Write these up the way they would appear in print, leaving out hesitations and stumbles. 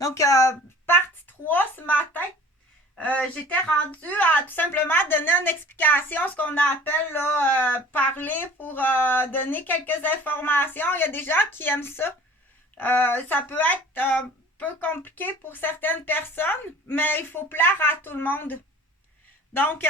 Donc, partie 3 ce matin. J'étais rendue à tout simplement donner une explication, ce qu'on appelle là, parler pour donner quelques informations. Il y a des gens qui aiment ça. Ça peut être un peu compliqué pour certaines personnes, mais il faut plaire à tout le monde. Donc,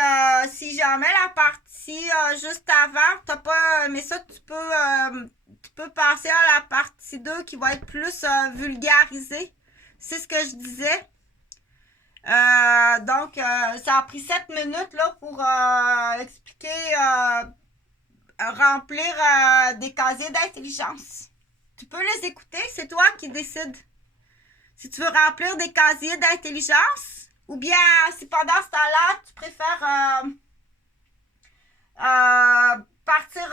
si jamais la partie juste avant, t'as pas aimé ça, tu peux passer à la partie 2 qui va être plus vulgarisée. C'est ce que je disais. Donc, ça a pris 7 minutes là, pour expliquer, remplir des casiers d'intelligence. Tu peux les écouter, c'est toi qui décides. Si tu veux remplir des casiers d'intelligence, ou bien si pendant ce temps-là, tu préfères partir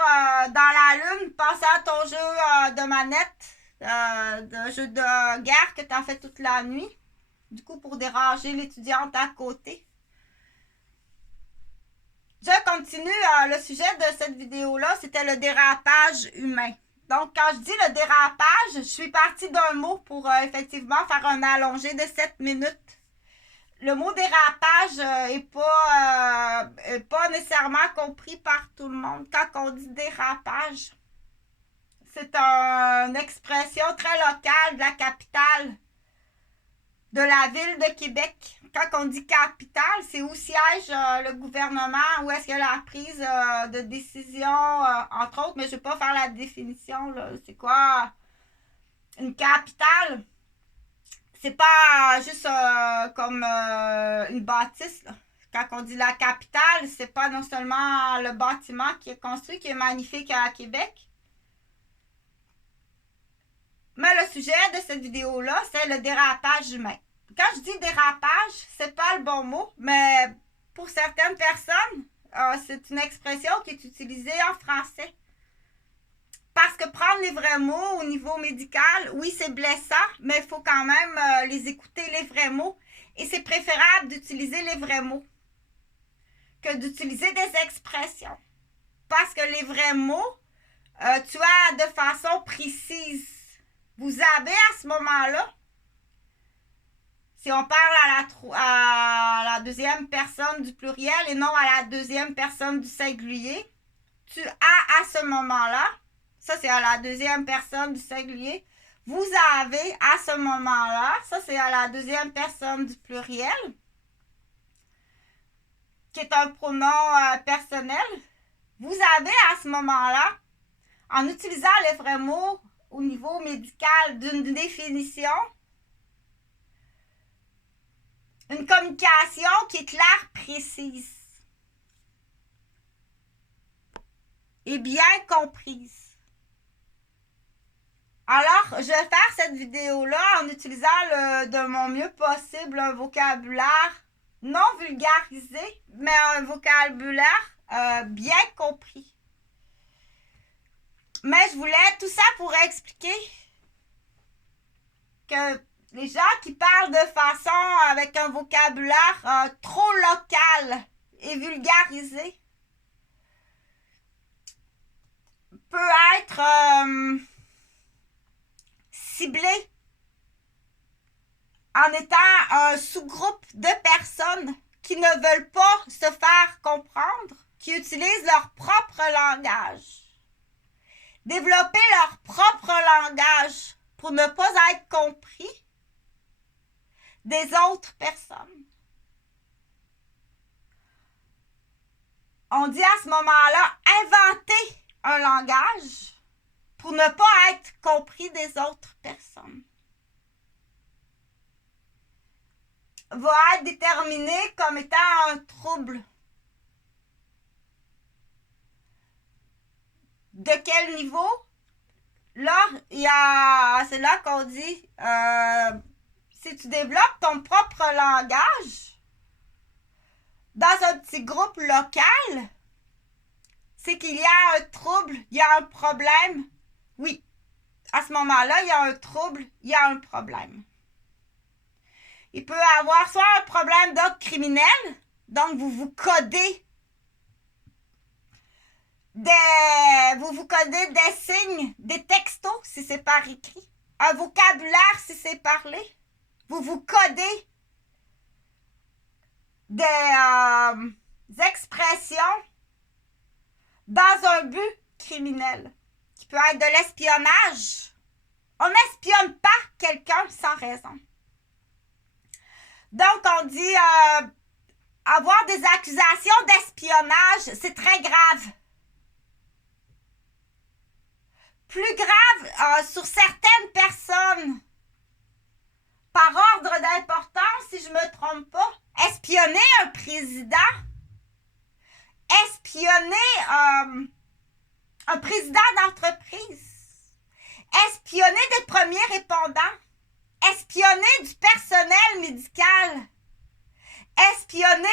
dans la lune, passer à ton jeu de manette, de jeu de guerre que tu as fait toute la nuit, du coup pour déranger l'étudiante à côté. Je continue. Le sujet de cette vidéo-là, c'était le dérapage humain. Donc, quand je dis le dérapage, je suis partie d'un mot pour effectivement faire un allongé de 7 minutes. Le mot dérapage est pas nécessairement compris par tout le monde. Quand on dit dérapage, c'est une expression très locale de la capitale de la ville de Québec. Quand on dit capitale, c'est où siège le gouvernement, où est-ce qu'il y a la prise de décision, entre autres, mais je ne vais pas faire la définition. C'est quoi une capitale? C'est pas juste comme une bâtisse. Là. Quand on dit la capitale, c'est pas non seulement le bâtiment qui est construit, qui est magnifique à Québec. Mais le sujet de cette vidéo-là, c'est le dérapage humain. Quand je dis dérapage, c'est pas le bon mot, mais pour certaines personnes, c'est une expression qui est utilisée en français. Parce que prendre les vrais mots au niveau médical, oui, c'est blessant, mais il faut quand même les écouter, les vrais mots. Et c'est préférable d'utiliser les vrais mots que d'utiliser des expressions. Parce que les vrais mots, tu as de façon précise. Vous avez à ce moment-là, si on parle à la deuxième personne du pluriel et non à la deuxième personne du singulier, tu as à ce moment-là, ça c'est à la deuxième personne du singulier, vous avez à ce moment-là, ça c'est à la deuxième personne du pluriel, qui est un pronom personnel, vous avez à ce moment-là, en utilisant les vrais mots au niveau médical d'une définition, une communication qui est claire, précise et bien comprise. Alors, je vais faire cette vidéo-là en utilisant de mon mieux possible un vocabulaire non vulgarisé, mais un vocabulaire bien compris. Mais je voulais tout ça pour expliquer que les gens qui parlent de façon avec un vocabulaire trop local et vulgarisé peut être ciblé en étant un sous-groupe de personnes qui ne veulent pas se faire comprendre, qui utilisent leur propre langage. Développer leur propre langage pour ne pas être compris des autres personnes. On dit à ce moment-là inventer un langage pour ne pas être compris des autres personnes. Va être déterminé comme étant un trouble. De quel niveau? Là, c'est là qu'on dit, si tu développes ton propre langage dans un petit groupe local, c'est qu'il y a un trouble, il y a un problème. Oui, à ce moment-là, il y a un trouble, il y a un problème. Il peut y avoir soit un problème d'ordre criminel, donc vous codez des signes, des textos si c'est par écrit, un vocabulaire si c'est parlé, Vous vous codez des expressions dans un but criminel, qui peut être de l'espionnage. On n'espionne pas quelqu'un sans raison. Donc, on dit avoir des accusations d'espionnage, c'est très grave. Plus grave sur certaines personnes. Par ordre d'importance, si je ne me trompe pas, espionner un président, espionner un président d'entreprise, espionner des premiers répondants, espionner du personnel médical, espionner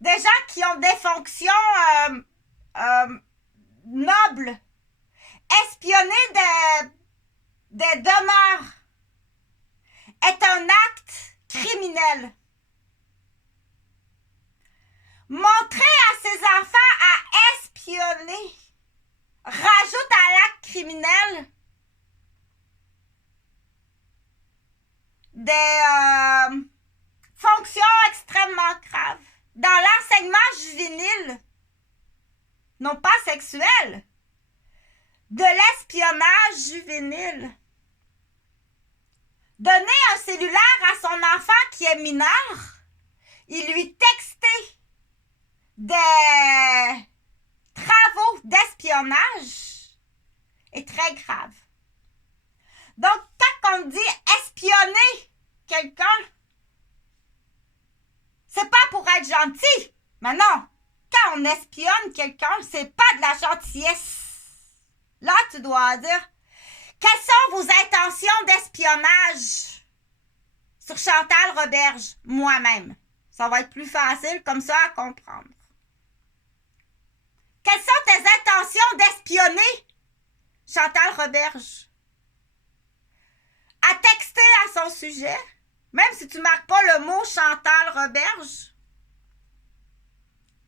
des gens qui ont des fonctions nobles, espionner des demeures est un acte criminel. Montrer à ses enfants à espionner rajoute à l'acte criminel des fonctions extrêmement graves. Dans l'enseignement juvénile, non pas sexuel, de l'espionnage juvénile. Donner un cellulaire à son enfant qui est mineur, il lui texter des travaux d'espionnage est très grave. Donc, quand on dit espionner quelqu'un, c'est pas pour être gentil, mais non. Quand on espionne quelqu'un, c'est pas de la gentillesse. Là, tu dois dire, quelles sont vos intentions d'espionnage sur Chantal Roberge, moi-même? Ça va être plus facile comme ça à comprendre. Quelles sont tes intentions d'espionner Chantal Roberge? À texter à son sujet, même si tu ne marques pas le mot Chantal Roberge,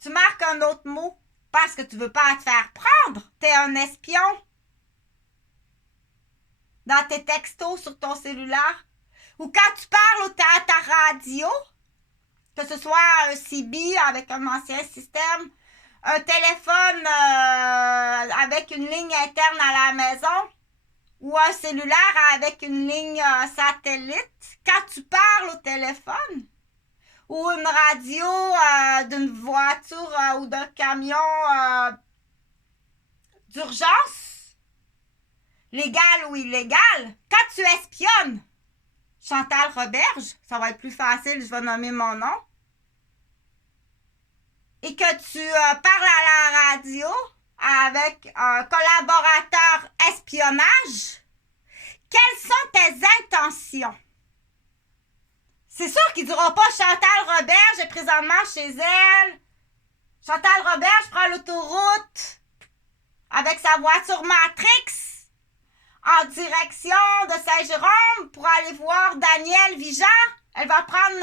tu marques un autre mot parce que tu ne veux pas te faire prendre. Tu es un espion. Dans tes textos sur ton cellulaire, ou quand tu parles à ta radio, que ce soit un CB avec un ancien système, un téléphone avec une ligne interne à la maison, ou un cellulaire avec une ligne satellite, quand tu parles au téléphone, ou une radio d'une voiture ou d'un camion d'urgence, légal ou illégal, quand tu espionnes Chantal Roberge, ça va être plus facile, je vais nommer mon nom, et que tu parles à la radio avec un collaborateur espionnage, quelles sont tes intentions? C'est sûr qu'il ne dira pas Chantal Roberge est présentement chez elle. Chantal Roberge prend l'autoroute avec sa voiture Matrix en direction de Saint-Jérôme pour aller voir Daniel Vigeant. Elle va prendre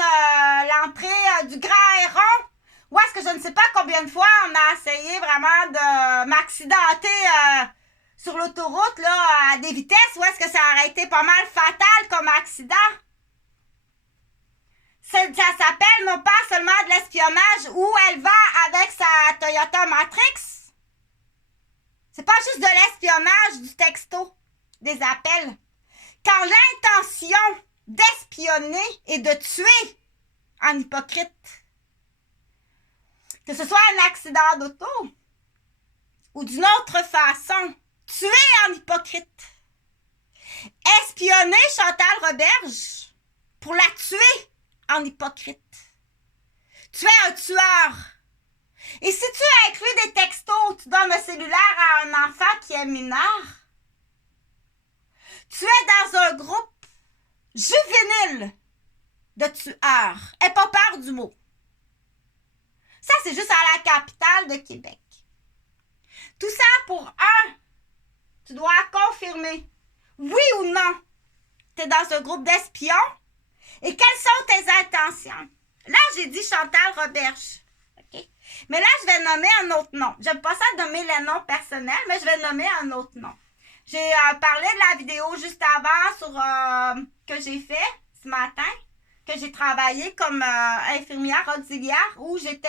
l'entrée du Grand Héron. Ou est-ce que je ne sais pas combien de fois on a essayé vraiment de m'accidenter sur l'autoroute là, à des vitesses, ou est-ce que ça aurait été pas mal fatal comme accident? Ça s'appelle non pas seulement de l'espionnage où elle va avec sa Toyota Matrix. C'est pas juste de l'espionnage du texto, des appels. Quand l'intention d'espionner et de tuer en hypocrite, que ce soit un accident d'auto ou d'une autre façon, tuer en hypocrite, espionner Chantal Roberge pour la tuer en hypocrite. Tu es un tueur. Et si tu inclus des textos, tu donnes le cellulaire à un enfant qui est mineur, tu es dans un groupe juvénile de tueurs. Aie pas peur du mot. Ça, c'est juste à la capitale de Québec. Tout ça pour tu dois confirmer, oui ou non, tu es dans un groupe d'espions. Et quelles sont tes intentions? Là, j'ai dit Chantal Roberge. Okay? Mais là, je vais nommer un autre nom. J'aime pas ça nommer les noms personnels, mais je vais nommer un autre nom. J'ai parlé de la vidéo juste avant que j'ai fait ce matin, que j'ai travaillé comme infirmière auxiliaire, où j'étais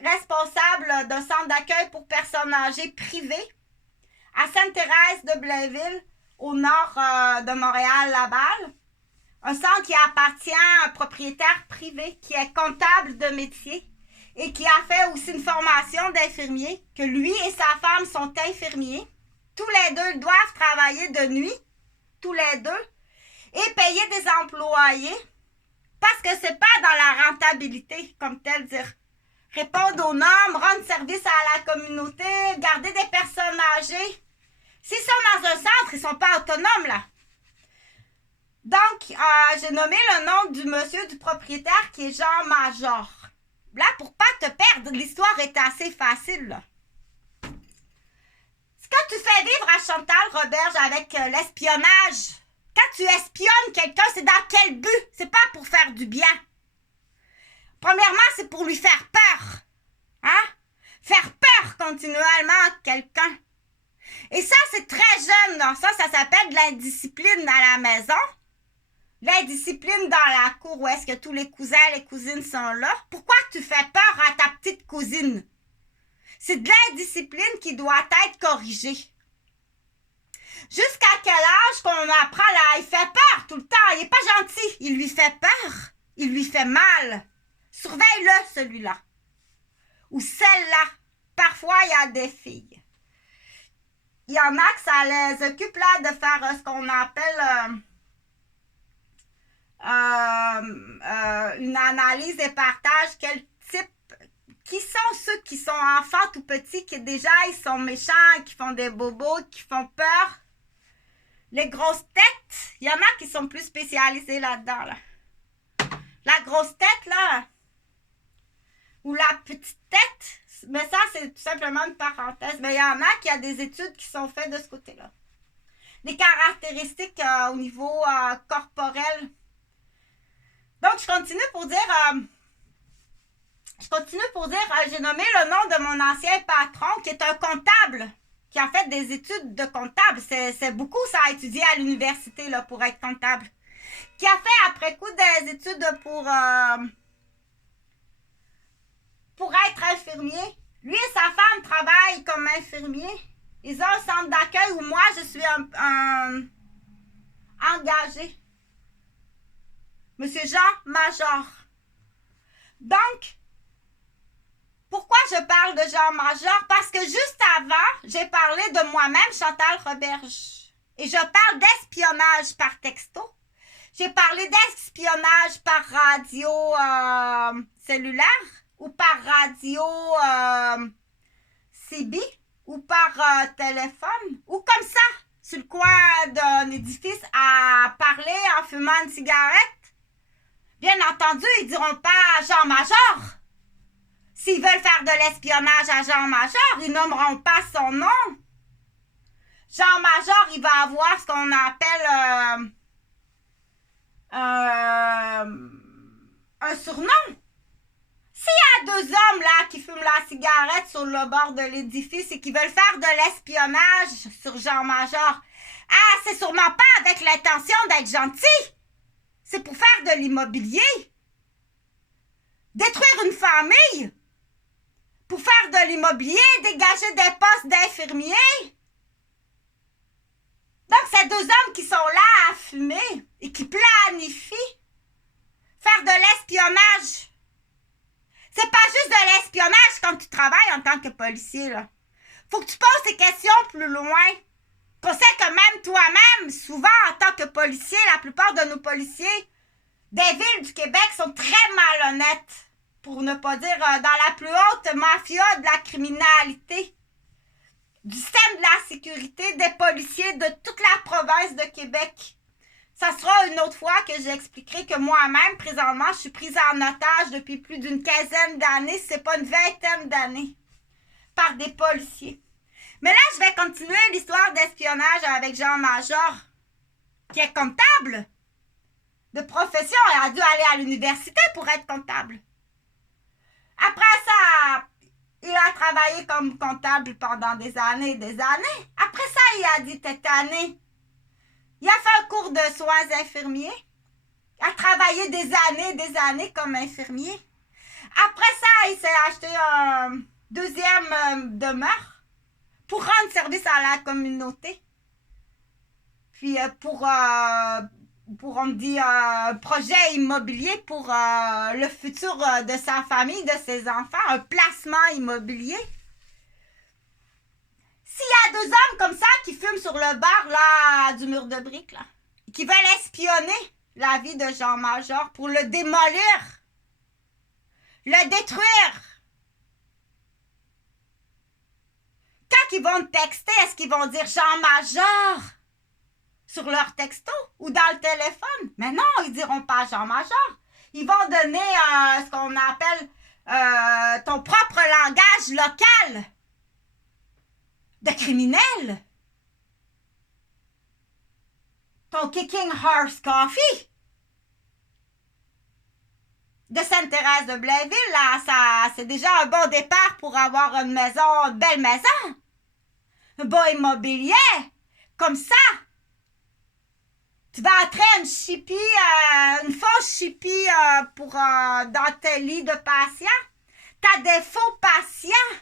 responsable d'un centre d'accueil pour personnes âgées privé à Sainte-Thérèse de Blainville, au nord de Montréal-Laval. Un centre qui appartient à un propriétaire privé qui est comptable de métier et qui a fait aussi une formation d'infirmier, que lui et sa femme sont infirmiers. Tous les deux doivent travailler de nuit, tous les deux, et payer des employés parce que c'est pas dans la rentabilité, comme tel dire. Répondre aux normes, rendre service à la communauté, garder des personnes âgées. S'ils sont dans un centre, ils sont pas autonomes, là. Donc, j'ai nommé le nom du monsieur, du propriétaire, qui est Jean Major. Là, pour pas te perdre, l'histoire est assez facile, là. Ce que tu fais vivre à Chantal Roberge avec l'espionnage, quand tu espionnes quelqu'un, c'est dans quel but? C'est pas pour faire du bien. Premièrement, c'est pour lui faire peur. Hein? Faire peur continuellement à quelqu'un. Et ça, c'est très jeune. Non? Ça s'appelle de l'indiscipline dans la maison. L'indiscipline dans la cour où est-ce que tous les cousins et les cousines sont là. Pourquoi tu fais peur à ta petite cousine? C'est de l'indiscipline qui doit être corrigée. Jusqu'à quel âge qu'on apprend là? Il fait peur tout le temps. Il n'est pas gentil. Il lui fait peur. Il lui fait mal. Surveille-le, celui-là. Ou celle-là. Parfois, il y a des filles. Il y en a que ça les occupe là de faire ce qu'on appelle une analyse et partage. Quel type, qui sont ceux qui sont enfants tout petits, qui déjà ils sont méchants, qui font des bobos, qui font peur. Les grosses têtes, il y en a qui sont plus spécialisés là-dedans. Là. La grosse tête, là, ou la petite tête, mais ça, c'est tout simplement une parenthèse. Mais il y en a qui a des études qui sont faites de ce côté-là. Des caractéristiques au niveau corporel. Donc, je continue pour dire, j'ai nommé le nom de mon ancien patron, qui est un comptable, qui a fait des études de comptable. C'est beaucoup ça à étudier à l'université là, pour être comptable. Qui a fait après coup des études pour être infirmier. Lui et sa femme travaillent comme infirmiers. Ils ont un centre d'accueil où moi je suis engagée. Monsieur Jean Major. Donc, pourquoi je parle de Jean Major? Parce que juste avant, j'ai parlé de moi-même, Chantal Roberge. Et je parle d'espionnage par texto. J'ai parlé d'espionnage par radio cellulaire ou par radio CB ou par téléphone ou comme ça, sur le coin d'un édifice à parler en fumant une cigarette. Bien entendu, ils diront pas Jean Major. S'ils veulent faire de l'espionnage à Jean Major, ils nommeront pas son nom. Jean Major, il va avoir ce qu'on appelle un surnom. S'il y a deux hommes là qui fument la cigarette sur le bord de l'édifice et qui veulent faire de l'espionnage sur Jean Major, c'est sûrement pas avec l'intention d'être gentil. C'est pour faire de l'immobilier. Détruire une famille. Pour faire de l'immobilier, dégager des postes d'infirmiers. Donc, c'est deux hommes qui sont là à fumer et qui planifient faire de l'espionnage. C'est pas juste de l'espionnage quand tu travailles en tant que policier, là. Faut que tu poses tes questions plus loin. On sait que même toi-même, souvent en tant que policier, la plupart de nos policiers des villes du Québec sont très malhonnêtes, pour ne pas dire dans la plus haute mafia de la criminalité, du système de la sécurité, des policiers de toute la province de Québec. Ça sera une autre fois que j'expliquerai que moi-même, présentement, je suis prise en otage depuis plus d'une quinzaine d'années, si c'est pas une vingtaine d'années, par des policiers. Mais là, je vais continuer l'histoire d'espionnage avec Jean Major, qui est comptable de profession. Il a dû aller à l'université pour être comptable. Après ça, Il a travaillé comme comptable pendant des années et des années. Après ça, il a dit, t'es tanné. Il a fait un cours de soins infirmiers. Il a travaillé des années comme infirmier. Après ça, il s'est acheté un deuxième demeure pour rendre service à la communauté. Puis pour on dit, projet immobilier pour le futur de sa famille, de ses enfants, un placement immobilier. S'il y a deux hommes comme ça qui fument sur le bar là, du mur de briques, là, qui veulent espionner la vie de Jean Major pour le démolir, le détruire, quand ils vont texter, est-ce qu'ils vont dire Jean Major sur leur texto ou dans le téléphone? Mais non, ils diront pas Jean Major. Ils vont donner ce qu'on appelle ton propre langage local de criminel. Ton Kicking Horse Coffee de Sainte-Thérèse de Blainville, là, ça, c'est déjà un bon départ pour avoir une maison, une belle maison. Un beau immobilier. Comme ça, tu vas entrer une fausse chipie dans tes lits de patients. T'as des faux patients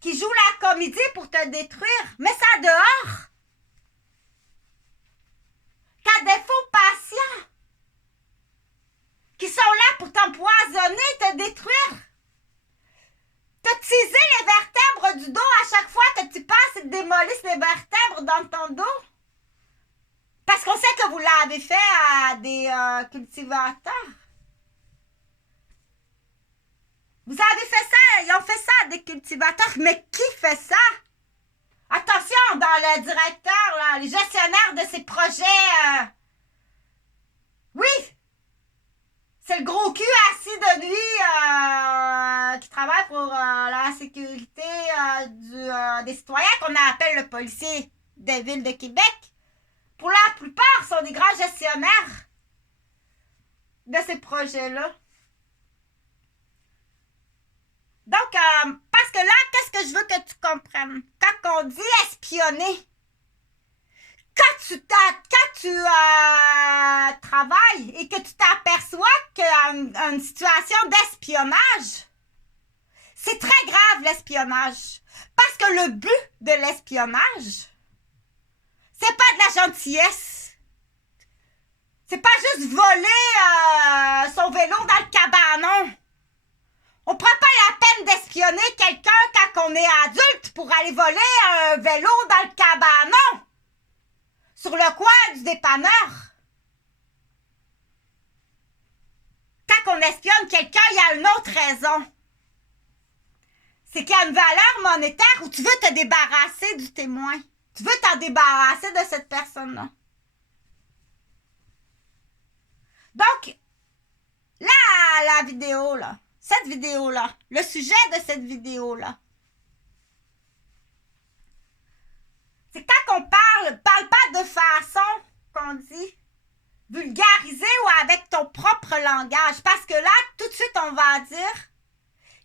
qui jouent la comédie pour te détruire. Mets ça dehors. T'as des faux patients qui sont là pour t'empoisonner, te détruire. Te teaser les vertèbres du dos à chaque fois que tu passes et te démolissent les vertèbres dans ton dos. Parce qu'on sait que vous l'avez fait à des cultivateurs. Vous avez fait ça, ils ont fait ça à des cultivateurs. Mais qui fait ça? Attention, dans le directeur, là, les gestionnaires de ces projets. Oui, c'est le gros cul assis de nuit qui travaille pour la sécurité des citoyens qu'on appelle le policier des villes de Québec. Pour la plupart, sont des grands gestionnaires de ces projets-là. Donc, parce que là, qu'est-ce que je veux que tu comprennes? Quand on dit espionner, quand tu travailles et que tu t'aperçois qu'il y a une situation d'espionnage, c'est très grave l'espionnage. Parce que le but de l'espionnage, c'est pas de la gentillesse. C'est pas juste voler son vélo dans le cabanon. On prend pas la peine d'espionner quelqu'un quand on est adulte pour aller voler un vélo dans le cabanon. Sur le coin du dépanneur. Quand on espionne quelqu'un, il y a une autre raison. C'est qu'il y a une valeur monétaire où tu veux te débarrasser du témoin. Tu veux t'en débarrasser de cette personne-là. Donc, là, la vidéo, là, cette vidéo-là, le sujet de cette vidéo-là, c'est quand on parle pas de façon, qu'on dit, vulgarisée ou avec ton propre langage. Parce que là, tout de suite, on va dire,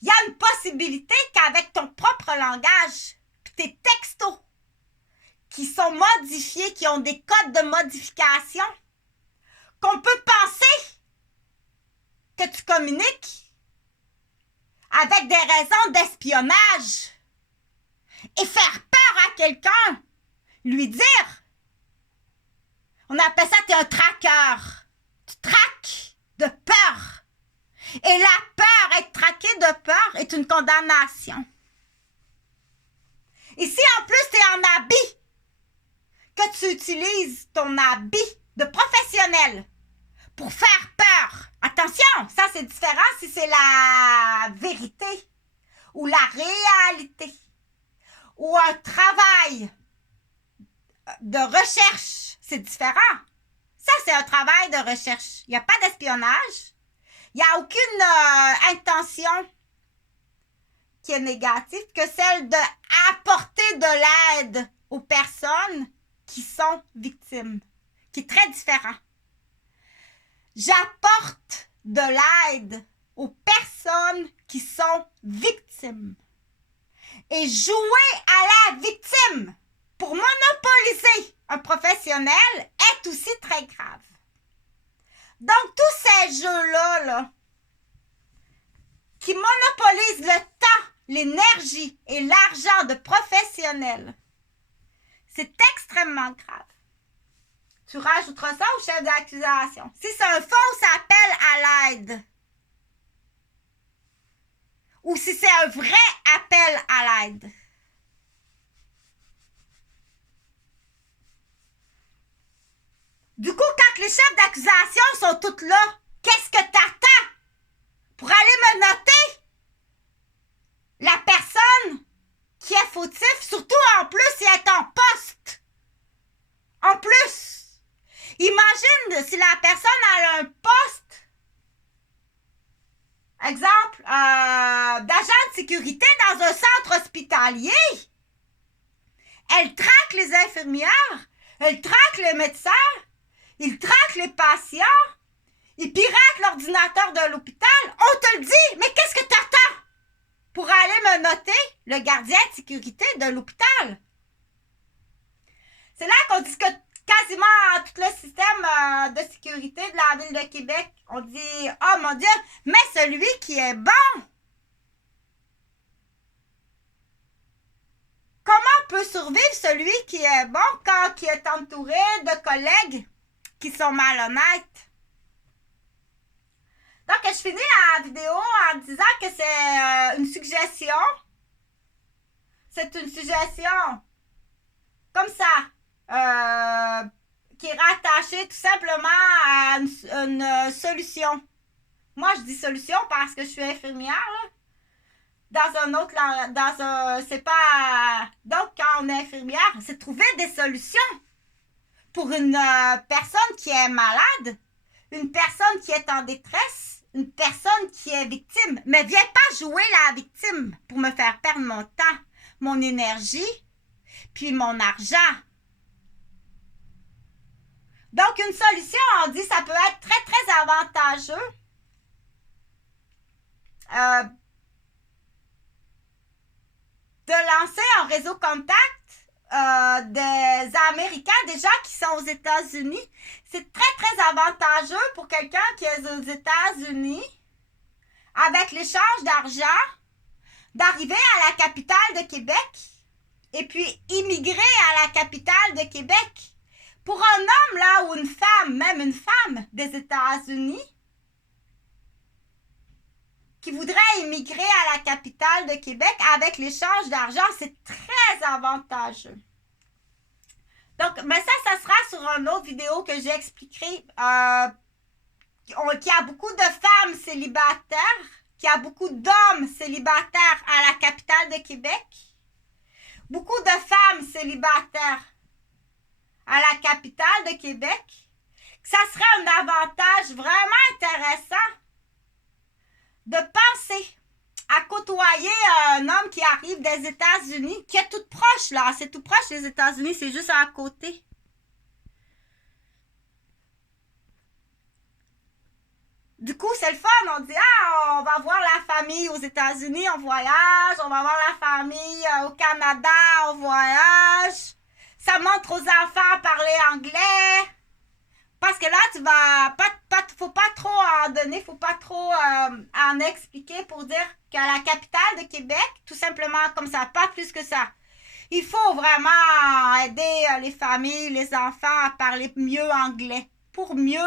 il y a une possibilité qu'avec ton propre langage, tes textos, qui sont modifiés, qui ont des codes de modification, qu'on peut penser que tu communiques avec des raisons d'espionnage et faire peur à quelqu'un, lui dire, on appelle ça, t'es un traqueur, tu traques de peur. Et la peur, être traqué de peur est une condamnation. Et si en plus t'es en habit, que tu utilises ton habit de professionnel pour faire peur, attention, ça c'est différent si c'est la vérité ou la réalité ou un travail de recherche, c'est différent. Ça, c'est un travail de recherche. Il n'y a pas d'espionnage. Il n'y a aucune intention qui est négative que celle d'apporter de l'aide aux personnes qui sont victimes, qui est très différent. J'apporte de l'aide aux personnes qui sont victimes. et jouer à la victime pour monopoliser un professionnel est aussi très grave. Donc, tous ces jeux-là, là, qui monopolisent le temps, l'énergie et l'argent de professionnels, c'est extrêmement grave. Tu rajouteras ça au chef d'accusation. Si c'est un faux appel à l'aide, ou si c'est un vrai appel à l'aide. Du coup, quand les chefs d'accusation sont tous là, qu'est-ce que t'attends pour aller me noter la personne qui est fautif, surtout en plus si elle est en poste. En plus, imagine si la personne a un poste, exemple, d'agent de sécurité dans un centre hospitalier. Elle traque les infirmières, elle traque les médecins, il traque les patients, il pirate l'ordinateur de l'hôpital. On te le dit, mais qu'est-ce que t'attends pour aller me noter le gardien de sécurité de l'hôpital? C'est là qu'on dit que quasiment tout le système de sécurité de la ville de Québec, on dit « Oh mon Dieu, mais celui qui est bon! » Comment peut survivre celui qui est bon quand il est entouré de collègues qui sont malhonnêtes? Donc, je finis la vidéo en disant que c'est une suggestion. C'est une suggestion comme ça, qui est rattachée tout simplement à une solution. Moi, je dis solution parce que je suis infirmière, là. Dans un autre, c'est pas... Donc, quand on est infirmière, c'est trouver des solutions pour une personne qui est malade, une personne qui est en détresse, une personne qui est victime. Mais viens pas jouer la victime pour me faire perdre mon temps, mon énergie, puis mon argent. Donc, une solution, on dit, ça peut être très, très avantageux. De lancer un réseau contact des Américains, des gens qui sont aux États-Unis. C'est très, très avantageux pour quelqu'un qui est aux États-Unis, avec l'échange d'argent, d'arriver à la capitale de Québec et puis immigrer à la capitale de Québec. Pour un homme, là, ou une femme, même une femme des États-Unis, qui voudrait immigrer à la capitale de Québec avec l'échange d'argent, c'est très avantageux. Donc, mais ça sera sur une autre vidéo que j'expliquerai qu'il y a beaucoup de femmes célibataires, qu'il y a beaucoup d'hommes célibataires à la capitale de Québec, beaucoup de femmes célibataires à la capitale de Québec, que ça serait un avantage vraiment intéressant de penser à côtoyer un homme qui arrive des États-Unis, qui est tout proche, là. C'est tout proche, les États-Unis, c'est juste à côté. Du coup, c'est le fun. On dit, on va voir la famille aux États-Unis, on voyage. On va voir la famille au Canada, on voyage. Ça montre aux enfants parler anglais. Parce que là, tu vas faut pas trop en donner, faut pas trop en expliquer pour dire qu'à la capitale de Québec, tout simplement comme ça, pas plus que ça. Il faut vraiment aider les familles, les enfants à parler mieux anglais pour mieux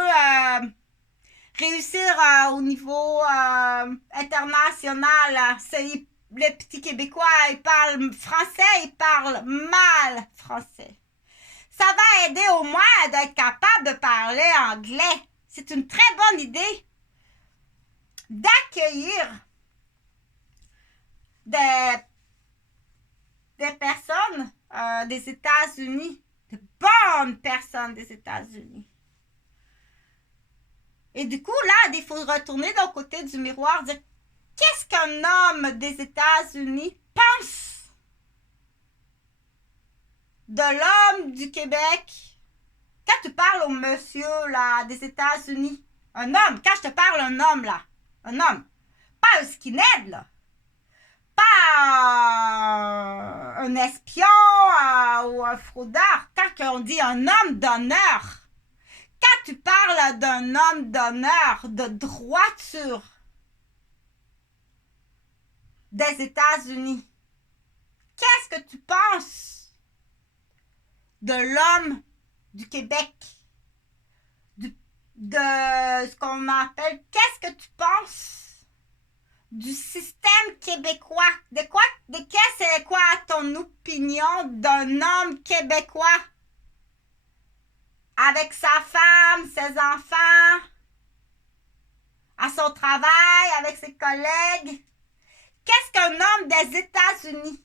réussir au niveau international. Les petits Québécois, ils parlent français, ils parlent mal français. Ça va aider au moins d'être capable de parler anglais. C'est une très bonne idée d'accueillir des personnes des États-Unis, de bonnes personnes des États-Unis. Et du coup, là, il faut retourner d'un côté du miroir, dire qu'est-ce qu'un homme des États-Unis pense de l'homme du Québec. Quand tu parles au monsieur là, des États-Unis, un homme, quand je te parle un homme là, un homme, pas un skinhead là, pas un espion ou un fraudeur. Quand on dit un homme d'honneur, quand tu parles d'un homme d'honneur, de droiture des États-Unis, qu'est-ce que tu penses de l'homme du Québec? De ce qu'on appelle, qu'est-ce que tu penses du système québécois? C'est quoi ton opinion d'un homme québécois avec sa femme, ses enfants, à son travail, avec ses collègues? Qu'est-ce qu'un homme des États-Unis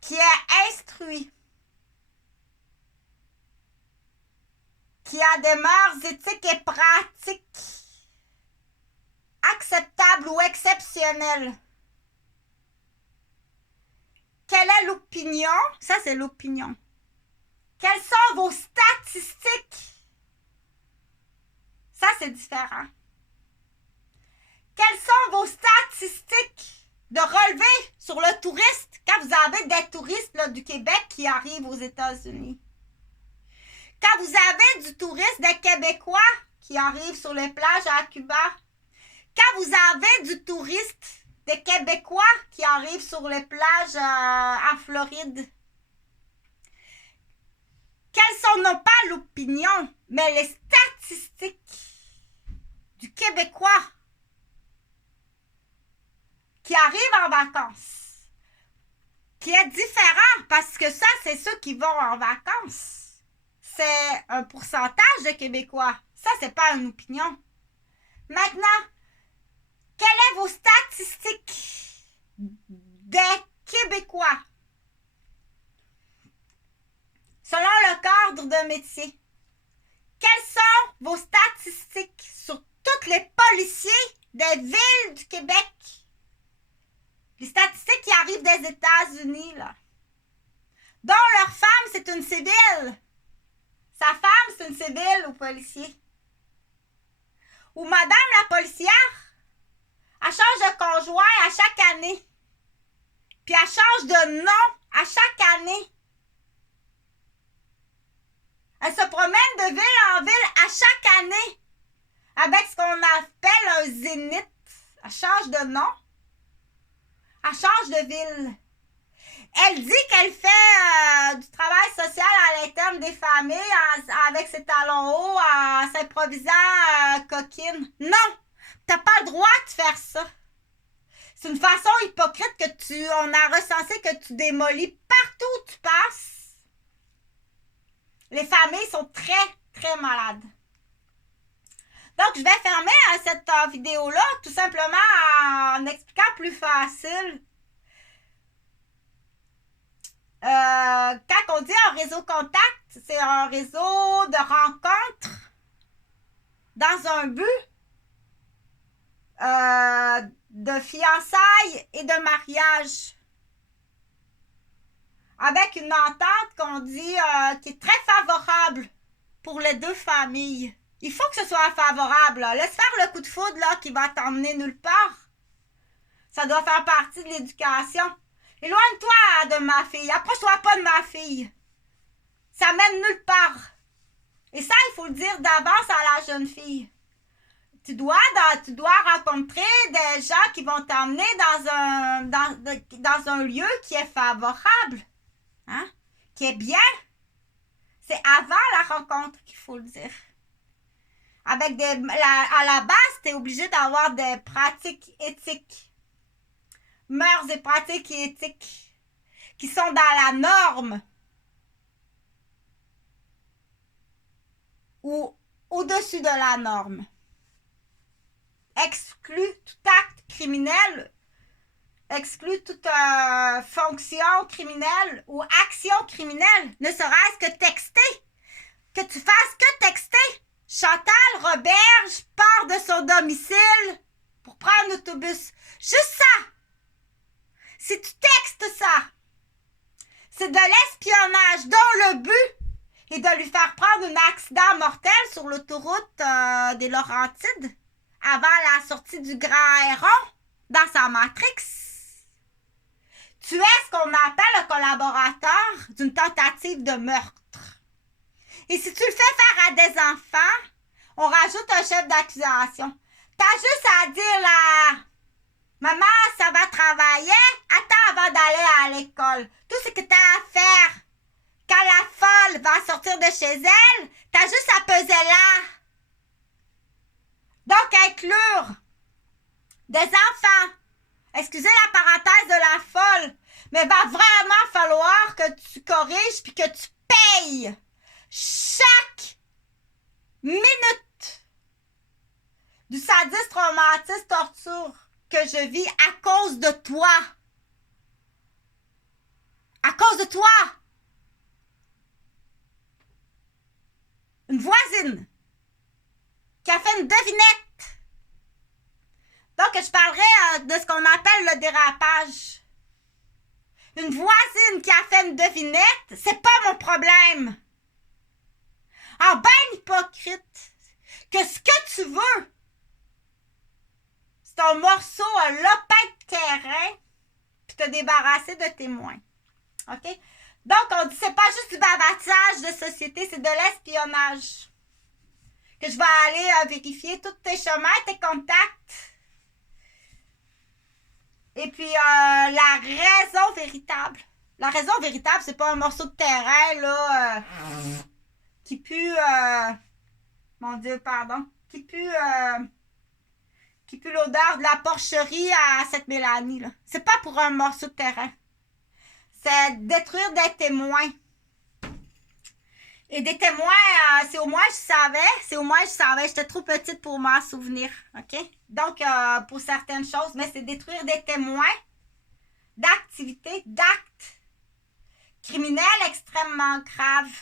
qui est instruit, qui a des mœurs éthiques et pratiques acceptables ou exceptionnelles? Quelle est l'opinion? Ça, c'est l'opinion. Quelles sont vos statistiques? Ça, c'est différent. Quelles sont vos statistiques de relevé sur le touriste quand vous avez des touristes là, du Québec qui arrivent aux États-Unis? Quand vous avez du tourisme des Québécois qui arrivent sur les plages à Cuba? Quand vous avez du touriste des Québécois qui arrivent sur les plages en Floride? Quelles sont non pas l'opinion, mais les statistiques du Québécois qui arrivent en vacances, qui est différent parce que ça, c'est ceux qui vont en vacances. C'est un pourcentage de Québécois. Ça, c'est pas une opinion. Maintenant, quelles sont vos statistiques des Québécois selon le cadre de métier? Quelles sont vos statistiques sur tous les policiers des villes du Québec? Les statistiques qui arrivent des États-Unis, là. Dont leur femme, c'est une civile. Sa femme, c'est une civile ou policier. Ou madame la policière, elle change de conjoint à chaque année. Puis elle change de nom à chaque année. Elle se promène de ville en ville à chaque année. Avec ce qu'on appelle un zénith. Elle change de nom. Elle change de ville. Elle dit qu'elle fait du travail social à l'interne des familles avec ses talons hauts en s'improvisant coquine. Non! T'as pas le droit de faire ça. C'est une façon hypocrite que on a recensé que tu démolis partout où tu passes. Les familles sont très, très malades. Donc, je vais fermer cette vidéo-là tout simplement en expliquant plus facile. Quand on dit un réseau contact, c'est un réseau de rencontres dans un but de fiançailles et de mariage. Avec une entente qu'on dit qui est très favorable pour les deux familles. Il faut que ce soit favorable. Là. Laisse faire le coup de foudre là, qui va t'emmener nulle part. Ça doit faire partie de l'éducation. Éloigne-toi de ma fille. Approche-toi pas de ma fille. Ça mène nulle part. Et ça, il faut le dire d'avance à la jeune fille. Tu dois rencontrer des gens qui vont t'emmener dans un lieu qui est favorable. Hein? Qui est bien. C'est avant la rencontre qu'il faut le dire. À la base, tu es obligé d'avoir des pratiques éthiques. Mœurs et pratiques éthiques qui sont dans la norme ou au-dessus de la norme. Exclut tout acte criminel, exclut toute fonction criminelle ou action criminelle, ne serait-ce que texter. Que tu fasses que texter. Chantal Roberge part de son domicile pour prendre l'autobus. Juste ça. Si tu textes ça, c'est de l'espionnage dont le but est de lui faire prendre un accident mortel sur l'autoroute des Laurentides avant la sortie du Grand Héron dans sa matrix. Tu es ce qu'on appelle le collaborateur d'une tentative de meurtre. Et si tu le fais faire à des enfants, on rajoute un chef d'accusation. T'as juste à dire là, maman, ça va travailler, attends avant d'aller à l'école. Tout ce que t'as à faire, quand la folle va sortir de chez elle, t'as juste à peser là. Donc, inclure des enfants. Excusez la parenthèse de la folle, mais va vraiment falloir que tu corriges puis que tu payes chaque minute du sadisme, traumatisme, torture que je vis à cause de toi. À cause de toi. Une voisine qui a fait une devinette. Donc, je parlerai de ce qu'on appelle le dérapage. Une voisine qui a fait une devinette, c'est pas mon problème. En ben hypocrite, que ce que tu veux, c'est un morceau, un lopin de terrain, puis te débarrasser de témoins. OK? Donc, on dit c'est pas juste du bavatage de société, c'est de l'espionnage. Que je vais aller vérifier tous tes chemins, tes contacts. Et puis, la raison véritable. La raison véritable, c'est pas un morceau de terrain, là, qui pue, mon Dieu, pardon, qui pue l'odeur de la porcherie à cette Mélanie, là. C'est pas pour un morceau de terrain. C'est détruire des témoins. Et des témoins, c'est au moins je savais, j'étais trop petite pour m'en souvenir, OK? Donc, pour certaines choses, mais c'est détruire des témoins d'activités, d'actes criminels extrêmement graves.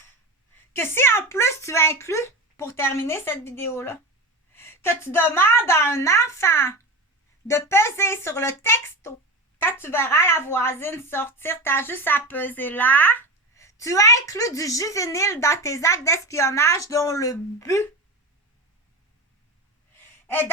Que si en plus tu inclus, pour terminer cette vidéo-là, que tu demandes à un enfant de peser sur le texto, quand tu verras la voisine sortir, tu as juste à peser là. Tu inclus du juvénile dans tes actes d'espionnage dont le but